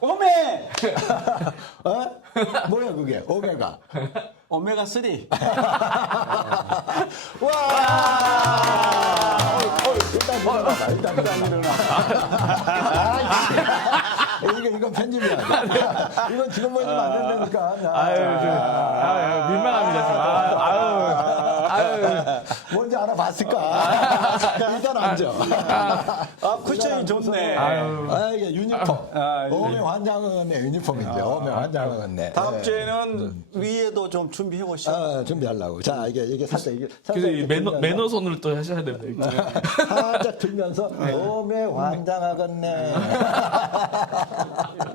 오메! 어? 뭐야 그게? 오메가. 오메가3. 와! 일단 일어나. 이건 편집이야. 이건 지금 보여주면 안 된다니까. 민망합니다. 지금. 뭔지 알아봤을까? 일단 앉아. 쿠션이 좋네. 이게 유니폼. 오메 환장은의 유니폼인데, 오메 환장은 네. 다음 주에는 위에도 좀 준비해 보시죠. 준비하려고. 자, 이게 살짝 그래서 이 이렇게 들면서 매너 손을 또 하셔야 됩니다. 살짝 들면서 오메 환장하겠네.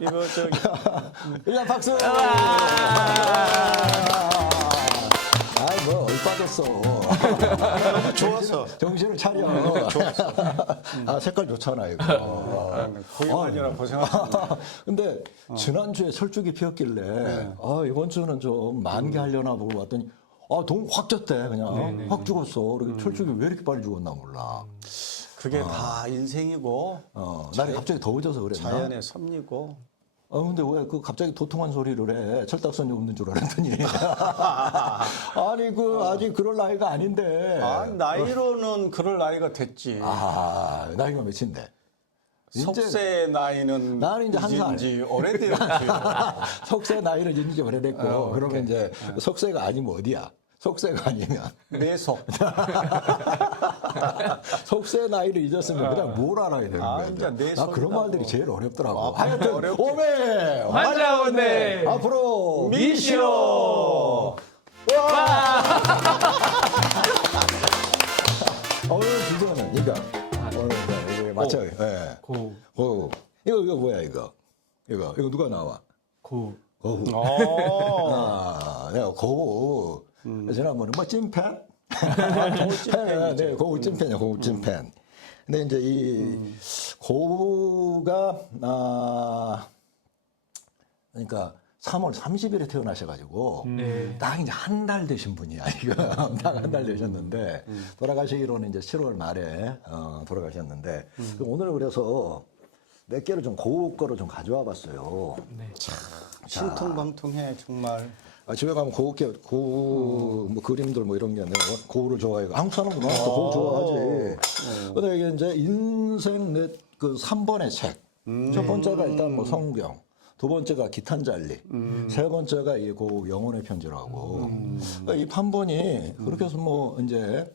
이거 저기 일단 박수. 아이 뭐 얼빠졌어. 좋았어. 정신을 차려. 좋았어. 색깔 좋잖아 이거. 고용하느라 고생하셨네. 근데 지난주에 철쭉이 피었길래 이번 주는 좀 만개 하려나 보고 왔더니 동 확 졌대 그냥. 확 죽었어. 철쭉이 왜 이렇게 빨리 죽었나 몰라. 그게 다 인생이고 날이 갑자기 더워져서 그랬나? 자연의 섭리고. 근데 왜 그 갑자기 도통한 소리를 해? 철딱선이 없는 줄 알았더니. 아니, 아직 그럴 나이가 아닌데. 나이로는 그럴 나이가 됐지. 나이가 몇인데? 속세 나이는 나는 이제 한 살. 지 오래되었지. 속세 나이를 잊은 지 오래됐고, 그러면 오케이. 이제 속세가 아니면 어디야? 속세가 아니면. 내 속. 속세 나이를 잊었으면 그냥 뭘 알아야 되는 거야. 이제 내 그런 속이라고. 말들이 제일 어렵더라고. 하여튼 어렵지. 오메! 환장하겠네. 앞으로 미쇼. 오늘 주제는 이거. 오늘 이거 맞죠? 예. 고. 이거 뭐야 이거 누가 나와? 고. 고우. 내가 고우. 지난번에 뭐 찐팬? 네, 고우 찐팬이야, 고우 찐팬. 근데 이제 이 고우가 그러니까 3월 30일에 태어나셔가지고 딱 이제 한 달 되신 분이야 이거 딱 한 달 되셨는데 돌아가시기로는 이제 7월 말에 돌아가셨는데 오늘 그래서 몇 개를 좀 고우 거로 좀 가져와 봤어요. 네. 신통방통해 정말. 집에 가면 고우 뭐 그림들 뭐 이런 게 내가 고우를 좋아해. 한국 사람도 또 고우 좋아하지. 근데 이게 이제 인생 그 3번의 책. 첫 번째가 일단 뭐 성경. 두 번째가 기탄잘리, 세 번째가 이 고우 영혼의 편지라고. 그러니까 이 판본이 그렇게 해서 뭐 이제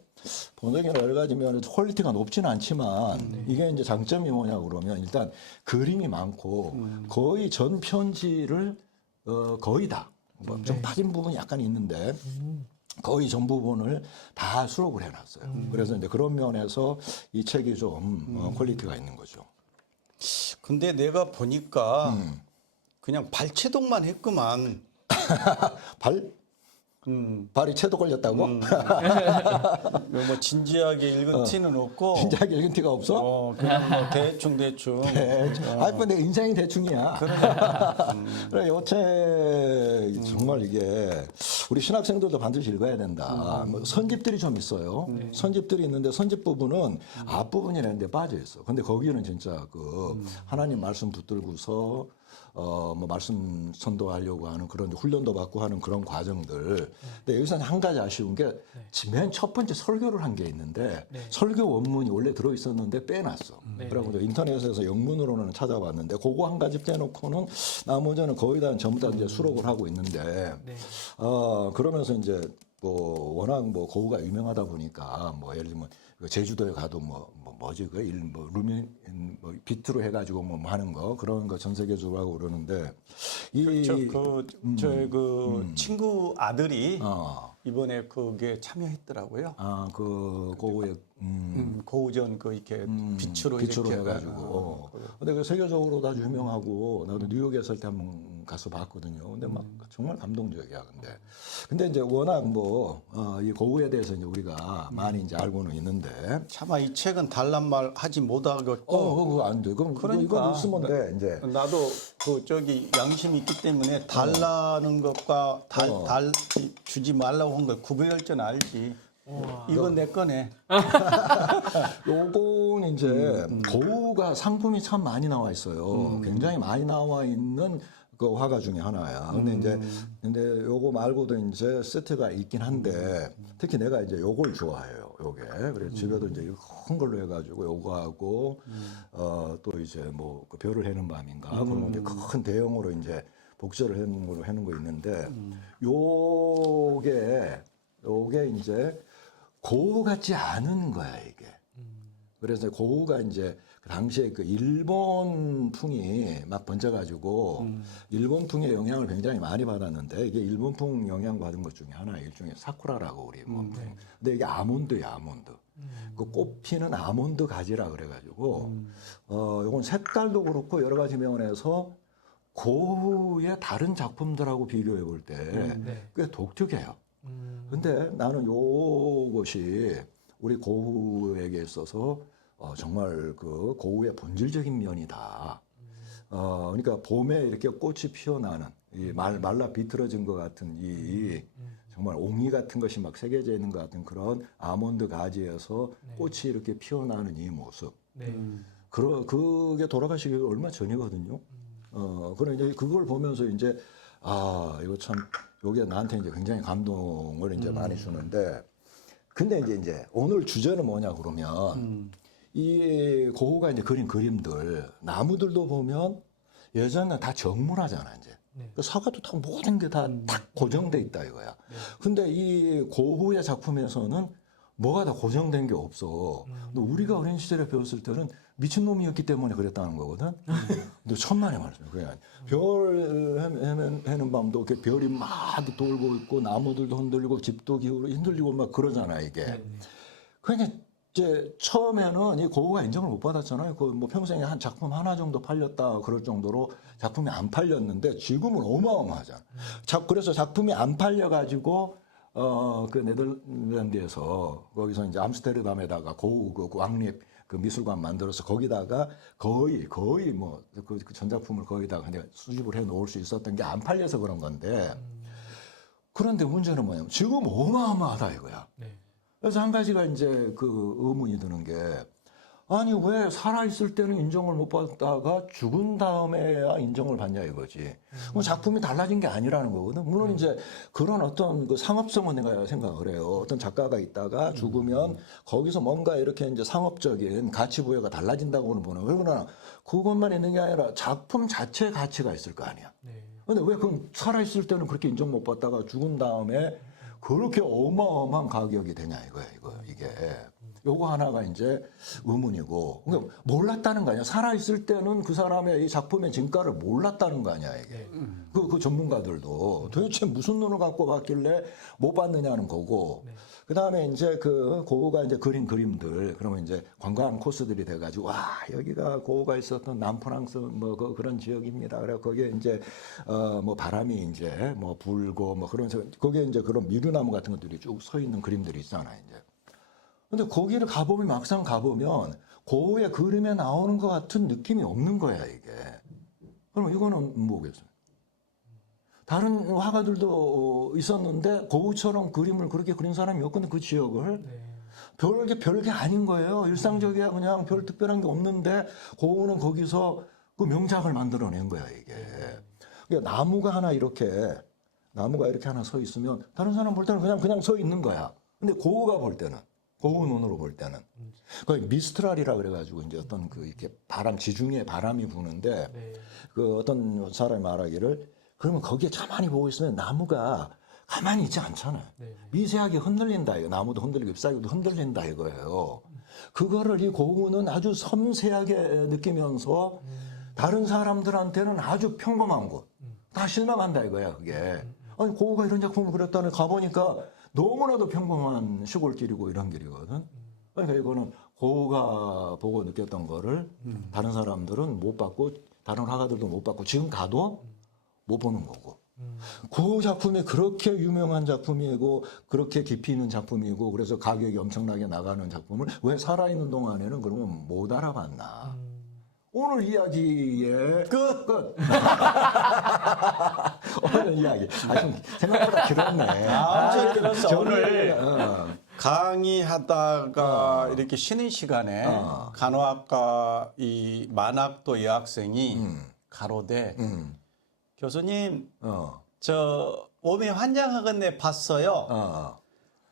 본적인 여러 가지 면 퀄리티가 높지는 않지만 이게 이제 장점이 뭐냐 그러면 일단 그림이 많고 거의 전 편지를 거의 다. 뭐 좀 빠진 부분이 약간 있는데 거의 전 부분을 다 수록을 해놨어요. 그래서 이제 그런 면에서 이 책이 좀 퀄리티가 있는 거죠. 근데 내가 보니까 그냥 발췌독만 했구만. 발이 채도 걸렸다고? 뭐 진지하게 읽은 티는 없고. 진지하게 읽은 티가 없어? 그냥 뭐 대충. 뭐 내 인생이 대충이야. 그래, 요책 정말 이게 우리 신학생들도 반드시 읽어야 된다. 뭐 선집들이 좀 있어요. 선집들이 있는데 선집 부분은 앞부분이 있는데 빠져 있어. 근데 거기는 진짜 그 하나님 말씀 붙들고서 뭐 말씀 선도하려고 하는 그런 훈련도 받고 하는 그런 과정들. 근데 여기서는 한 가지 아쉬운 게 맨 첫 번째 설교를 한 게 있는데 설교 원문이 원래 들어 있었는데 빼놨어. 그래서 인터넷에서 영문으로는 찾아봤는데 그거 한 가지 빼놓고는 나머지는 거의 다 전부 다 이제 수록을 하고 있는데 그러면서 이제 뭐 워낙 뭐 고우가 유명하다 보니까 뭐 예를 들면 제주도에 가도 뭐지 그 루민 뭐 비트로 해가지고 뭐 하는 거 그런 거 전 세계적으로 하고 그러는데 그 친구 아들이 이번에 그게 참여했더라고요. 그 고우의 고우전 그 이렇게 빛으로 해가지고. 근데 그 세계적으로 다 유명하고 나도 뉴욕에 있을 때 한번 가서 봤거든요. 근데 막 정말 감동적이야. 근데 이제 워낙 뭐 이 고우에 대해서 이제 우리가 많이 이제 알고는 있는데. 차마 이 책은 달란 말 하지 못하겠고. 그거 안 돼. 그럼 이거 쓰면 돼 이제. 나도 그 저기 양심이 있기 때문에 달라는 것과 달 주지 말라고 한 걸 구별할 줄 알지. 이건 내 거네. 요건 이제 고우가 상품이 참 많이 나와 있어요. 굉장히 많이 나와 있는 그 화가 중에 하나야. 근데 요거 말고도 이제 세트가 있긴 한데 특히 내가 이제 요걸 좋아해요. 요게. 그래서 집에도 이제 큰 걸로 해가지고 요거하고 또 이제 뭐그 별을 해는 밤인가 그런 거 이제 큰 대형으로 이제 복제를 해는 걸로 해는 거 있는데 요게 이제 고우 같지 않은 거야 이게. 그래서 고우가 이제 그 당시에 그 일본풍이 막 번져가지고 일본풍의 영향을 굉장히 많이 받았는데 이게 일본풍 영향 받은 것 중에 하나 일종의 사쿠라라고 우리 뭐. 근데 이게 아몬드야 아몬드. 그 꽃 피는 아몬드 가지라 그래가지고 요건 색깔도 그렇고 여러 가지 면에서 고우의 다른 작품들하고 비교해 볼 때 꽤 독특해요. 근데 나는 요것이 우리 고우에게 있어서 정말 그 고우의 본질적인 면이다. 그러니까 봄에 이렇게 꽃이 피어나는 이 말라 비틀어진 것 같은 이 정말 옹이 같은 것이 막 새겨져 있는 것 같은 그런 아몬드 가지에서 꽃이 이렇게 피어나는 이 모습. 그게 돌아가시기 얼마 전이거든요. 그래 이제 그걸 보면서 이제 이거 참 요게 나한테 이제 굉장히 감동을 이제 많이 주는데 근데 이제 오늘 주제는 뭐냐 그러면 이 고우가 이제 그린 그림들 나무들도 보면 예전에 다 정문화잖아 이제 그 사과도 다 모든 게 다 딱 고정돼 있다 이거야. 근데 이 고우의 작품에서는 뭐가 다 고정된 게 없어. 근데 우리가 어린 시절에 배웠을 때는 미친놈이었기 때문에 그랬다는 거거든. 근데 천만의 말씀이야. 그냥 별 해는 밤도 이렇게 별이 막 돌고 있고 나무들도 흔들리고 집도 기울고 흔들리고 막 그러잖아 이게. 그러니까 이제 처음에는 이 고우가 인정을 못 받았잖아요. 그 뭐 평생에 한 작품 하나 정도 팔렸다 그럴 정도로 작품이 안 팔렸는데 지금은 어마어마하잖아. 그래서 작품이 안 팔려가지고 그 네덜란드에서 거기서 이제 암스테르담에다가 고우 그 왕립 그 미술관 만들어서 거기다가 거의 뭐 그 전작품을 거기다가 수집을 해 놓을 수 있었던 게 안 팔려서 그런 건데 그런데 문제는 뭐냐면 지금 어마어마하다 이거야. 그래서 한 가지가 이제 그 의문이 드는 게 아니 왜 살아있을 때는 인정을 못 받다가 죽은 다음에야 인정을 받냐 이거지. 그럼 작품이 달라진 게 아니라는 거거든. 물론 이제 그런 어떤 그 상업성은 내가 생각을 해요. 어떤 작가가 있다가 죽으면 거기서 뭔가 이렇게 이제 상업적인 가치 부여가 달라진다고는 보는 거예요. 그러나 그것만 있는 게 아니라 작품 자체의 가치가 있을 거 아니야. 근데 왜 그럼 살아있을 때는 그렇게 인정 못 받다가 죽은 다음에 그렇게 어마어마한 가격이 되냐 이게. 요거 하나가 이제 의문이고. 그러니까 몰랐다는 거 아니야. 살아있을 때는 그 사람의 이 작품의 진가를 몰랐다는 거 아니야, 이게. 그 전문가들도 도대체 무슨 눈을 갖고 봤길래 못 봤느냐는 거고. 그 다음에 이제 그 고우가 이제 그린 그림들, 그러면 이제 관광 코스들이 돼가지고, 와, 여기가 고우가 있었던 남프랑스 뭐 그런 지역입니다. 그래 거기에 이제, 뭐 바람이 이제 뭐 불고 뭐 그러면서 거기에 이제 그런 미루나무 같은 것들이 쭉 서 있는 그림들이 있잖아, 이제. 근데 거기를 가보면 막상 가보면 고우의 그림에 나오는 것 같은 느낌이 없는 거야 이게. 그럼 이거는 뭐겠어요? 다른 화가들도 있었는데 고우처럼 그림을 그렇게 그린 사람이 없거든 그 지역을. 별게 아닌 거예요. 일상적이야 그냥 별 특별한 게 없는데 고우는 거기서 그 명작을 만들어낸 거야 이게. 그러니까 나무가 이렇게 하나 서 있으면 다른 사람 볼 때는 그냥 서 있는 거야. 근데 고우가 볼 때는. 고우 눈으로 볼 때는 거의 미스트랄이라 그래가지고 이제 어떤 그 이렇게 지중해 바람이 부는데 그 어떤 사람이 말하기를 그러면 거기에 가만히 보고 있으면 나무가 가만히 있지 않잖아요. 미세하게 흔들린다 이거. 나무도 흔들리고 잎사귀도 흔들린다 이거예요. 그거를 이 고우는 아주 섬세하게 느끼면서 다른 사람들한테는 아주 평범한 곳 다 실망한다 이거야 그게. 아니 고우가 이런 작품을 그렸다는 가보니까 너무나도 평범한 시골길이고 이런 길이거든. 그러니까 이거는 고우가 보고 느꼈던 거를 다른 사람들은 못 받고 다른 화가들도 못 받고 지금 가도 못 보는 거고. 그 작품이 그렇게 유명한 작품이고 그렇게 깊이 있는 작품이고 그래서 가격이 엄청나게 나가는 작품을 왜 살아있는 동안에는 그러면 못 알아봤나. 오늘 이야기의 끝. 오늘 이야기. 좀 생각보다 길었네. 엄청 길었어, 오늘. 강의하다가 이렇게 쉬는 시간에 간호학과 이 만학도 여학생이 가로대 교수님 저 몸이 환장하겠네 봤어요.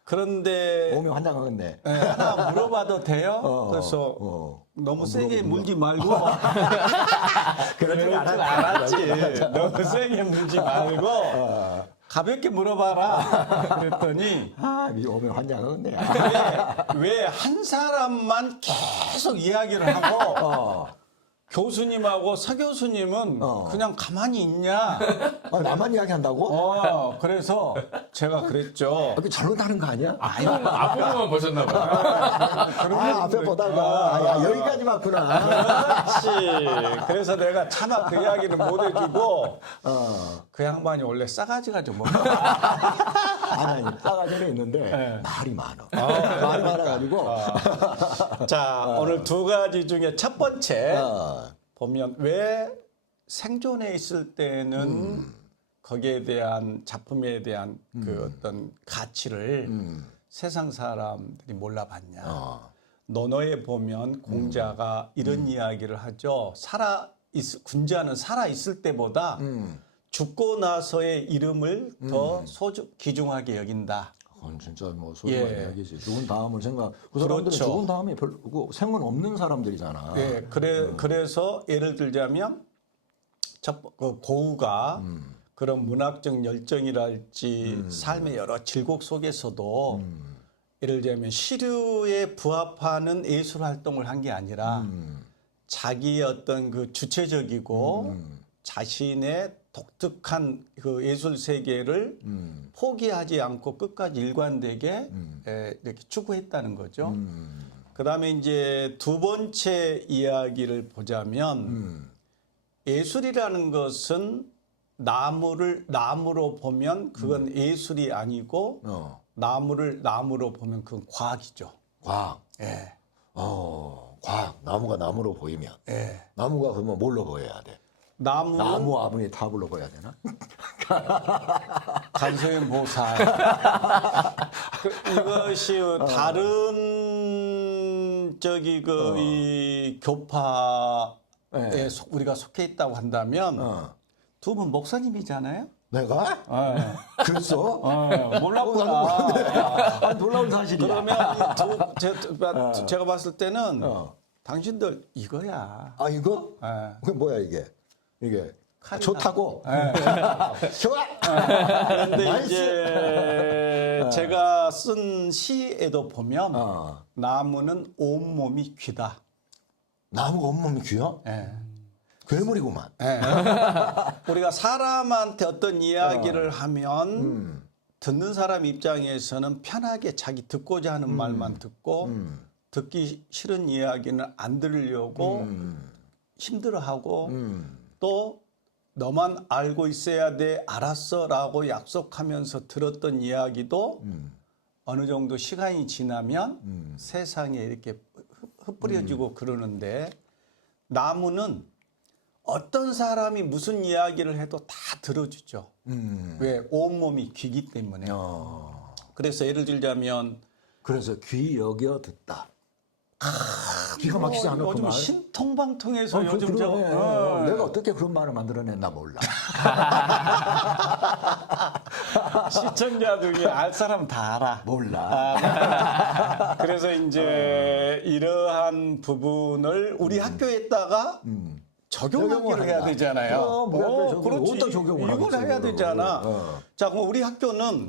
그런데 몸이 환장하겠네. 네, 하나 물어봐도 돼요? 그래서 너무 세게 물지 말고 그럴 줄 알았지. 너무 세게 물지 말고 가볍게 물어봐라. 그랬더니 이 몸이 환장하겠네. 왜 한 사람만 계속 이야기를 하고 교수님하고 서 교수님은 그냥 가만히 있냐? 나만 이야기한다고? 그래서 제가 그랬죠. 이게 잘못 하는 거 아니야? 앞부분만 보셨나 봐요. 앞에 보다가 여기까지 봤구나. 그렇지. 그래서 내가 차마 그 이야기를 못 해주고 그 양반이 원래 싸가지가 좀 아니 싸가지는 있는데 말이 많아. 말이 많아가지고. 자, 오늘 두 가지 중에 첫 번째 보면 왜 생존해 있을 때는 거기에 대한 작품에 대한 그 어떤 가치를 세상 사람들이 몰라봤냐. 논어에 보면 공자가 이런 이야기를 하죠. 군자는 살아 있을 때보다 죽고 나서의 이름을 더 귀중하게 여긴다. 그건 진짜 뭐 소중한 예. 이야기지. 죽은 다음을 그 사람들은 그렇죠. 죽은 다음에 별로 생은 없는 사람들이잖아. 예, 그래서 예를 들자면 그 고우가 그런 문학적 열정이랄지 삶의 여러 질곡 속에서도 예를 들자면 시류에 부합하는 예술 활동을 한 게 아니라 자기의 어떤 그 주체적이고 자신의 독특한 그 예술 세계를 포기하지 않고 끝까지 일관되게 이렇게 추구했다는 거죠. 그다음에 이제 두 번째 이야기를 보자면 예술이라는 것은 나무로 보면 그건 예술이 아니고 나무를 나무로 보면 그건 과학이죠. 과학. 예. 과학. 나무가 나무로 보이면. 예. 나무가 그러면 뭘로 보여야 돼? 나무는 나무 아버니 탑으로 보여야 되나? 간소현 보살. 이것이 다른 이 교파에 우리가 속해 있다고 한다면 두 분 목사님이잖아요. 내가? 그랬어? 몰랐구나. 놀라운 사실이야. 그러면 제가 봤을 때는 당신들 이거야. 이거? 예. 그게 뭐야 이게? 이게 칼이나- 좋다고? 좋아. 그런데 이제 제가 쓴 시에도 보면 나무는 온몸이 귀다. 나무가 온몸이 귀여? 예. 괴물이구만. 예. 우리가 사람한테 어떤 이야기를 하면 듣는 사람 입장에서는 편하게 자기 듣고자 하는 말만 듣고 듣기 싫은 이야기는 안 들으려고 힘들어하고 또 너만 알고 있어야 돼 알았어라고 약속하면서 들었던 이야기도 어느 정도 시간이 지나면 세상에 이렇게 흩뿌려지고 그러는데 나무는 어떤 사람이 무슨 이야기를 해도 다 들어주죠. 왜? 온몸이 귀기 때문에. 그래서 예를 들자면 그래서 귀 여겨 듣다. 기가 막히지 않아 그 요즘 말? 신통방통해서 요즘 내가 어떻게 그런 말을 만들어냈나 몰라. 시청자들이 알 사람 다 알아. 몰라. 그래서 이제 이러한 부분을 우리 학교에다가 적용하기를 해야 되잖아요. 우리 학교에 그렇지. 어디다 적용을 이걸 하겠어요, 해야 그걸. 되잖아. 자, 그럼 우리 학교는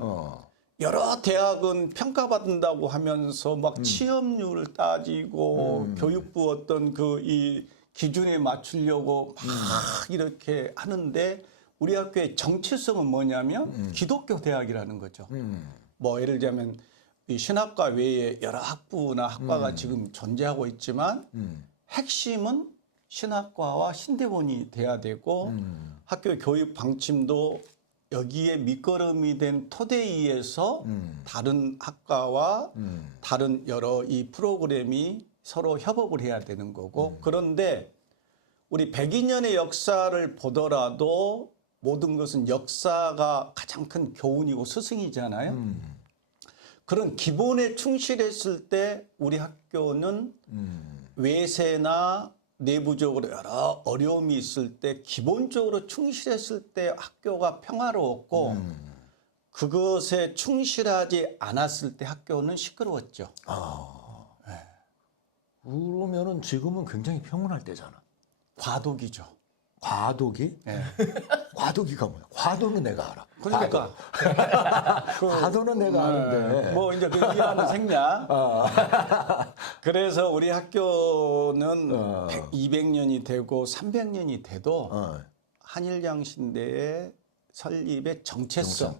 여러 대학은 평가받는다고 하면서 막 취업률을 따지고 교육부 어떤 이 기준에 맞추려고 막 이렇게 하는데 우리 학교의 정체성은 뭐냐면 기독교 대학이라는 거죠. 뭐 예를 들자면 이 신학과 외에 여러 학부나 학과가 지금 존재하고 있지만 핵심은 신학과와 신대본이 돼야 되고 학교 교육 방침도 여기에 밑거름이 된 토대 위에서 다른 학과와 다른 여러 이 프로그램이 서로 협업을 해야 되는 거고 그런데 우리 102년의 역사를 보더라도 모든 것은 역사가 가장 큰 교훈이고 스승이잖아요. 그런 기본에 충실했을 때 우리 학교는 외세나 내부적으로 여러 어려움이 있을 때 기본적으로 충실했을 때 학교가 평화로웠고 그것에 충실하지 않았을 때 학교는 시끄러웠죠. 그러면은 지금은 굉장히 평온할 때잖아. 과도기죠. 과도기? 네. 과도기가 뭐야? 과도는 내가 알아. 그러니까 과도는 내가 아는데. 뭐 이제 그 이해하는 생략. 그래서 우리 학교는 200년이 되고 300년이 돼도 한일장신대의 설립의 정체성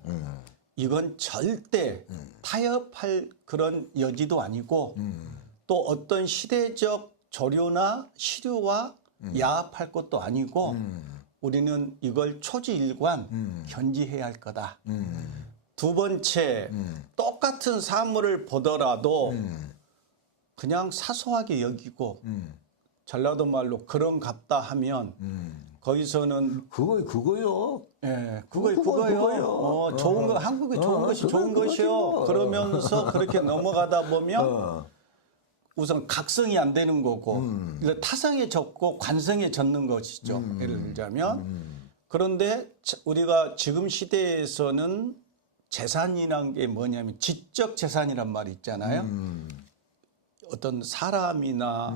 이건 절대 타협할 그런 여지도 아니고 또 어떤 시대적 조류나 시류와 야합할 것도 아니고 우리는 이걸 초지일관 견지해야 할 거다. 두 번째, 똑같은 사물을 보더라도 그냥 사소하게 여기고 전라도 말로 그런 갑다 하면 거기서는 그거요. 예, 그거요. 좋은 거 한국이 좋은 것이 좋은 것이요. 그러면서 그렇게 넘어가다 보면 우선 각성이 안 되는 거고 타성에 젖고 관성에 젖는 것이죠. 예를 들자면 그런데 우리가 지금 시대에서는 재산이란 게 뭐냐면 지적 재산이란 말이 있잖아요. 어떤 사람이나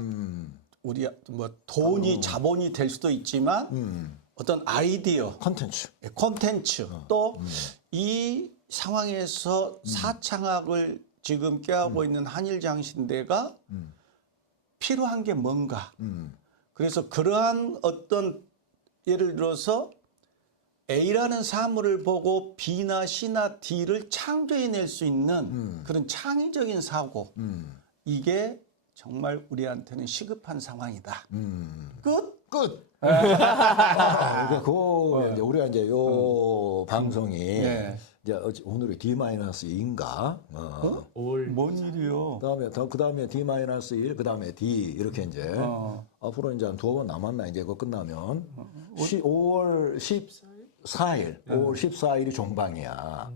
우리 뭐 돈이 자본이 될 수도 있지만 어떤 아이디어, 콘텐츠 또 이 상황에서 사창학을 지금 꾀하고 있는 한일장신대가 필요한 게 뭔가. 그래서 그러한 어떤 예를 들어서 A라는 사물을 보고 B나 C나 D를 창조해낼 수 있는 그런 창의적인 사고. 이게 정말 우리한테는 시급한 상황이다. 끝. 이제 우리가 이제 요 방송이 네. 이제 오늘이 D-2인가? 뭔 일이요? 그다음에 D-1, 그다음에 D 이렇게 이제 앞으로 이제 한 2번 남았나 이제 그거 끝나면 5월 14일, 5월 14일이 종방이야.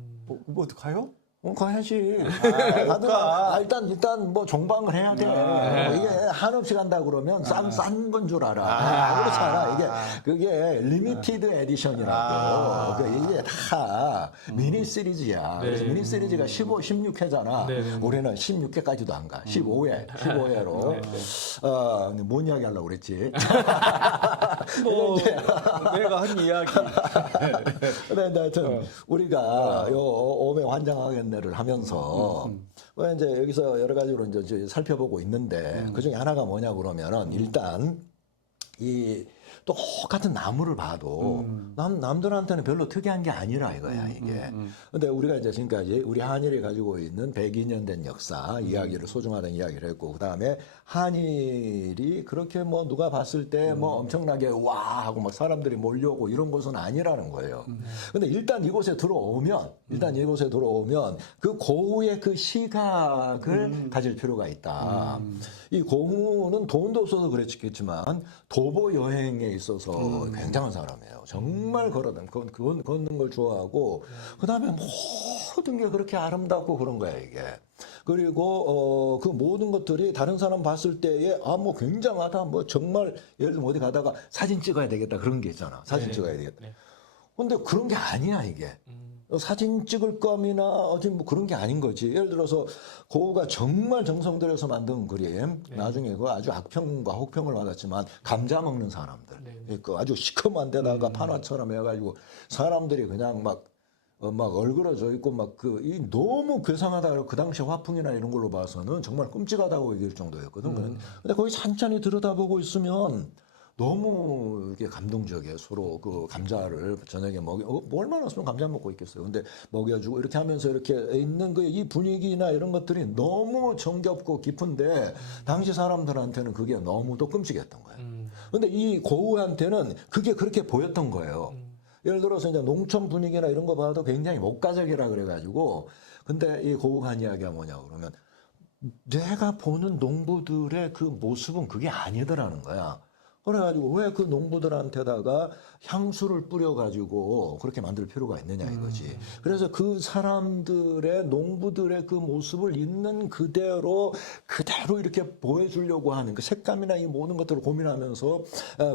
뭐 가요? 가야지. 가. 일단 뭐 종방을 해야 돼. 이게 한없이 간다 그러면 싼 건 줄 알아. 그렇잖아. 그게 리미티드 에디션이라고. 이게 다 미니 시리즈야. 그래서 미니 시리즈가 15, 16회잖아. 우리는 16회까지도 안 가. 15회로. 뭔 이야기 하려고 그랬지? 뭐 내가 한 이야기. 근데 하여튼 우리가 요 오매 환장하겠네를 하면서 이제 여기서 여러 가지로 이제 살펴보고 있는데 그 중에 하나가 뭐냐 그러면은 일단 이 똑같은 나무를 봐도 남들한테는 별로 특이한 게 아니라 이거야 이게. 근데 우리가 이제 지금까지 우리 한일이 가지고 있는 102년 된 역사 이야기를 소중하다는 이야기를 했고 그다음에 한일이 그렇게 뭐 누가 봤을 때 뭐 엄청나게 와 하고 막 사람들이 몰려오고 이런 곳은 아니라는 거예요. 근데 일단 이곳에 들어오면 그 고우의 그 시각을 가질 필요가 있다. 이 고우는 돈도 없어서 그랬겠지만 도보 여행에 있어서 굉장한 사람이에요. 정말 걷는 걸 좋아하고 그다음에 모든 게 그렇게 아름답고 그런 거야 이게. 그리고 그 모든 것들이 다른 사람 봤을 때에 뭐 굉장하다 뭐 정말 예를 들면 어디 가다가 사진 찍어야 되겠다 그런 게 있잖아. 사진 찍어야 되겠다. 근데 그런 게 아니야 이게. 사진 찍을 감이나 어디 뭐 그런 게 아닌 거지. 예를 들어서 고우가 정말 정성 들여서 만든 그림 나중에 그 아주 악평과 혹평을 받았지만 감자 먹는 사람들 그 아주 시커먼 데다가 판화처럼 해가지고 사람들이 그냥 막 얼그러져 있고 너무 괴상하다. 그 당시 화풍이나 이런 걸로 봐서는 정말 끔찍하다고 얘기할 정도였거든. 근데 거기 찬찬히 들여다보고 있으면 너무 이렇게 감동적이에요. 서로 그 감자를 저녁에 얼마나 없으면 감자 먹고 있겠어요. 근데 먹여주고 이렇게 하면서 이렇게 있는 이 분위기나 이런 것들이 너무 정겹고 깊은데 당시 사람들한테는 그게 너무도 끔찍했던 거예요. 근데 이 고우한테는 그게 그렇게 보였던 거예요. 예를 들어서 이제 농촌 분위기나 이런 거 봐도 굉장히 목가적이라 그래가지고 근데 이 고우가 한 이야기가 뭐냐 그러면 내가 보는 농부들의 그 모습은 그게 아니더라는 거야. 그래가지고 왜 그 농부들한테다가 향수를 뿌려가지고 그렇게 만들 필요가 있느냐 이거지. 그래서 그 사람들의 농부들의 그 모습을 있는 그대로 이렇게 보여주려고 하는 그 색감이나 이 모든 것들을 고민하면서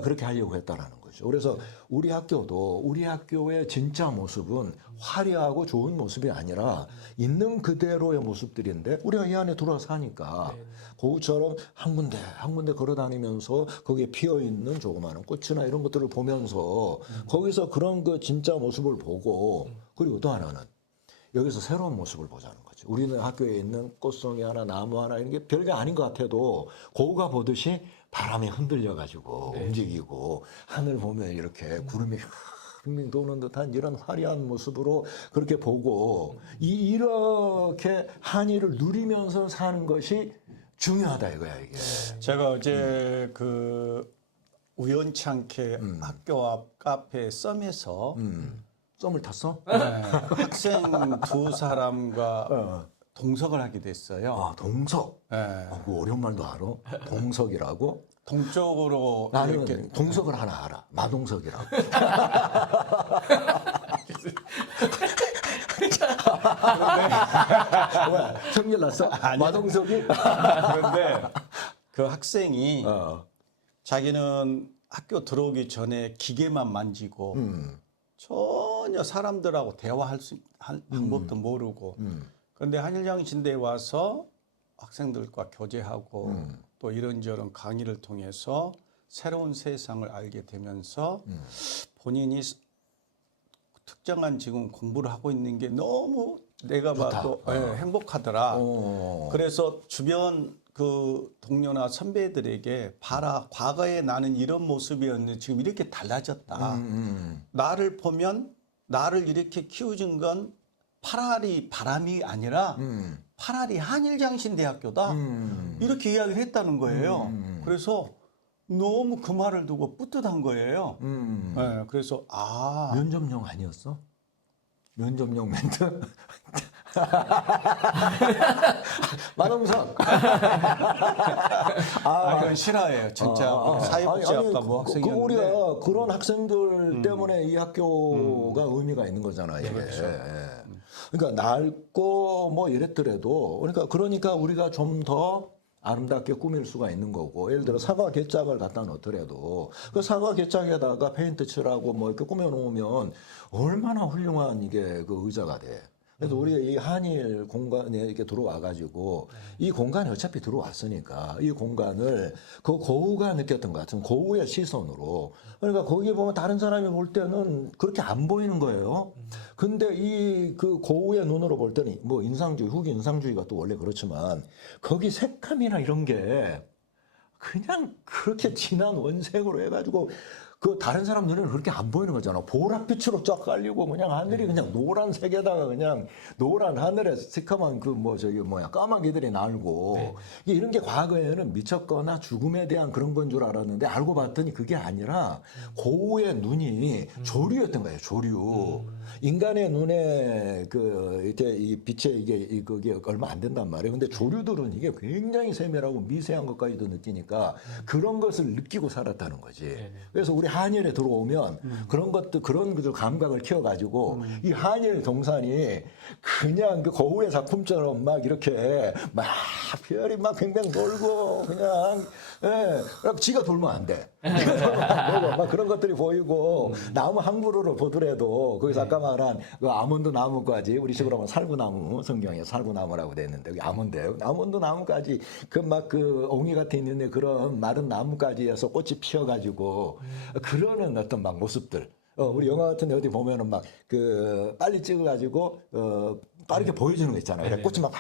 그렇게 하려고 했다라는 거죠. 그래서 우리 학교도 우리 학교의 진짜 모습은 화려하고 좋은 모습이 아니라 있는 그대로의 모습들인데 우리가 이 안에 들어와서 하니까 거기처럼 한 군데 걸어 다니면서 거기에 피어 있는 조그마한 꽃이나 이런 것들을 보면서 거기서 그런 그 진짜 모습을 보고 그리고 또 하나는 여기서 새로운 모습을 보자는 거죠. 우리는 학교에 있는 꽃송이 하나 나무 하나 이런 게 별게 아닌 것 같아도 거우가 보듯이 바람에 흔들려 가지고 움직이고 하늘 보면 이렇게 구름이 빙빙 도는 듯한 이런 화려한 모습으로 그렇게 보고 이렇게 한일을 누리면서 사는 것이 중요하다 이거야 이게. 제가 어제 그 우연치 않게 학교 앞 카페 썸에서 썸을 탔어? 네, 학생 두 사람과 동석을 하게 됐어요. 아 동석. 네. 그 어려운 말도 알아? 동석이라고? 동쪽으로 나는 이렇게 동석을 하나 알아. 마동석이라고. 왜? 성질 났어? 마동석이? 그런데 그 학생이 자기는 학교 들어오기 전에 기계만 만지고 전혀 사람들하고 대화할 수 할 방법도 모르고 그런데 한일장신대에 와서 학생들과 교제하고 또 이런저런 강의를 통해서 새로운 세상을 알게 되면서 본인이 특정한 지금 공부를 하고 있는 게 너무 내가 봐도 행복하더라. 그래서 주변 그 동료나 선배들에게 봐라, 과거에 나는 이런 모습이었는데 지금 이렇게 달라졌다. 나를 보면 나를 이렇게 키워준 건 파라리 바람이 아니라 파라리 한일장신대학교다. 이렇게 이야기를 했다는 거예요. 그래서 너무 그 말을 두고 뿌듯한 거예요. 네, 그래서 면접용 아니었어? 면접용 멘트? 마동석. 이건 실화예요, 진짜. 사회복지학과 뭐 학생이었는데. 우리가 그런 학생들 때문에 이 학교가 의미가 있는 거잖아요. 이게. 그렇죠. 그러니까 낡고 뭐 이랬더라도 그러니까 우리가 좀 더 아름답게 꾸밀 수가 있는 거고 예를 들어 사과 개짝을 갖다 놓더라도 그 사과 개짝에다가 페인트 칠하고 뭐 이렇게 꾸며놓으면 얼마나 훌륭한 이게 그 의자가 돼. 그래서 우리가 이 한일 공간에 이렇게 들어와가지고 이 공간에 어차피 들어왔으니까 이 공간을 그 고우가 느꼈던 것 같은 고우의 시선으로 그러니까 거기 보면 다른 사람이 볼 때는 그렇게 안 보이는 거예요. 근데 이 그 고우의 눈으로 볼 때는 뭐 인상주의, 후기 인상주의가 또 원래 그렇지만 거기 색감이나 이런 게 그냥 그렇게 진한 원색으로 해가지고 그 다른 사람 눈에는 그렇게 안 보이는 거잖아. 보랏빛으로 쫙 깔리고 그냥 하늘이 그냥 노란색에다가 그냥 노란 하늘에 새카만 그 뭐 저기 뭐야 까마귀들이 날고 이런 게 과거에는 미쳤거나 죽음에 대한 그런 건 줄 알았는데 알고 봤더니 그게 아니라 고우의 눈이 조류였던 거예요. 조류. 인간의 눈에 그 이렇게 이 빛에 이게 그게 얼마 안 된단 말이에요. 근데 조류들은 이게 굉장히 세밀하고 미세한 것까지도 느끼니까 그런 것을 느끼고 살았다는 거지. 그래서 우리 한일에 들어오면 그런 것들 그런 그 감각을 키워가지고 이 한일 동산이 그냥 그 거우의 작품처럼 막 이렇게 막 별이 막 뱅뱅 돌고 그냥 지가 돌면 안 돼. 막 그런 것들이 보이고 나무 한 그루를 보더라도 거기서 아까 말한 그 아몬드 나무까지 우리 식으로 하면 살구나무 성경에 살구나무라고 돼 있는데 그게 아몬드예요. 아몬드 나무까지 그 막 그 옹이 같은 있는데 그런 마른 나무까지 해서 꽃이 피어가지고 그러는 어떤 막 모습들. 우리 영화 같은 데 어디 보면은 막 그 빨리 찍어가지고 빠르게 보여주는 거 있잖아요. 꽃이 막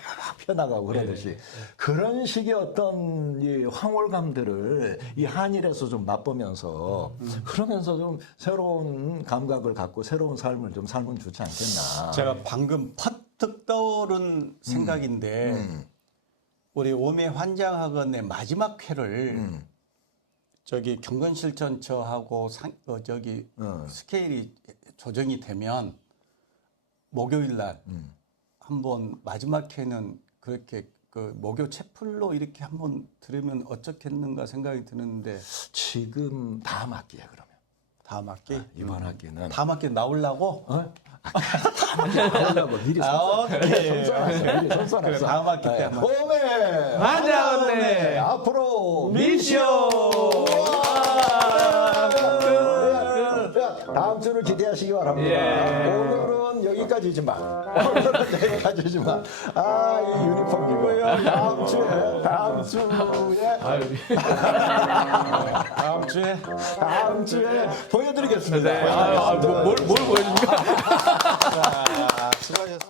펴나가고 그러듯이 그런 식의 어떤 이 황홀감들을 이 한일에서 좀 맛보면서 그러면서 좀 새로운 감각을 갖고 새로운 삶을 좀 살면 좋지 않겠나. 제가 방금 퍼뜩 떠오른 생각인데 우리 오매 환장학원의 마지막 회를 저기 경건실천처하고 스케일이 조정이 되면 목요일 날 한번 마지막 회는 그렇게 그 모교 채플로 이렇게 한번 들으면 어떻겠는가 생각이 드는데 지금 다음 학기에 그러면. 다음 학기 이번 학기는 다음 학기 나오려고 하려고 미리 오케이. 미리 선수하셨어. 그래, 다음 학기 때 한번. 오메 맞아오네. 앞으로 미쇼. 다음 주를 기대하시기 바랍니다. 예. 오늘은 여기까지지만 오늘은 여기까지지만 이 유니폼 이거요. 다음 주에 보여드리겠습니다. 뭘 보여줍니까? 수고하셨습니다.